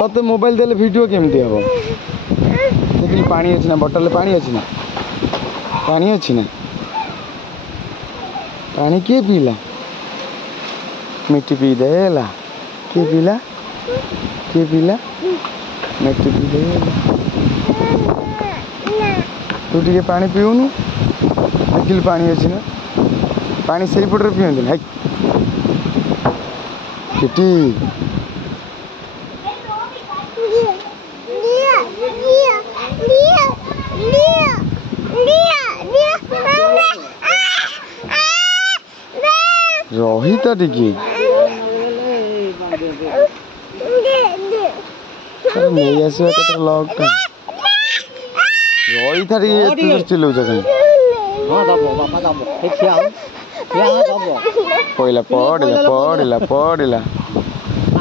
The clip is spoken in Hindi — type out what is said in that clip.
तते मोबाइल देले वीडियो केमती हम देखिए पानी अच्छी ना बोतल पानी अच्छी ना पानी किए पीला मिट्टी पी देला किए पीला मिट्टी पी देला तू टे पानी पीऊनु देखिल पानी अच्छी ना पानी से पटे पिंदी है किटी रही तो टिकी नहीं आस लग रही था चिल्लौ कहीं पड़ला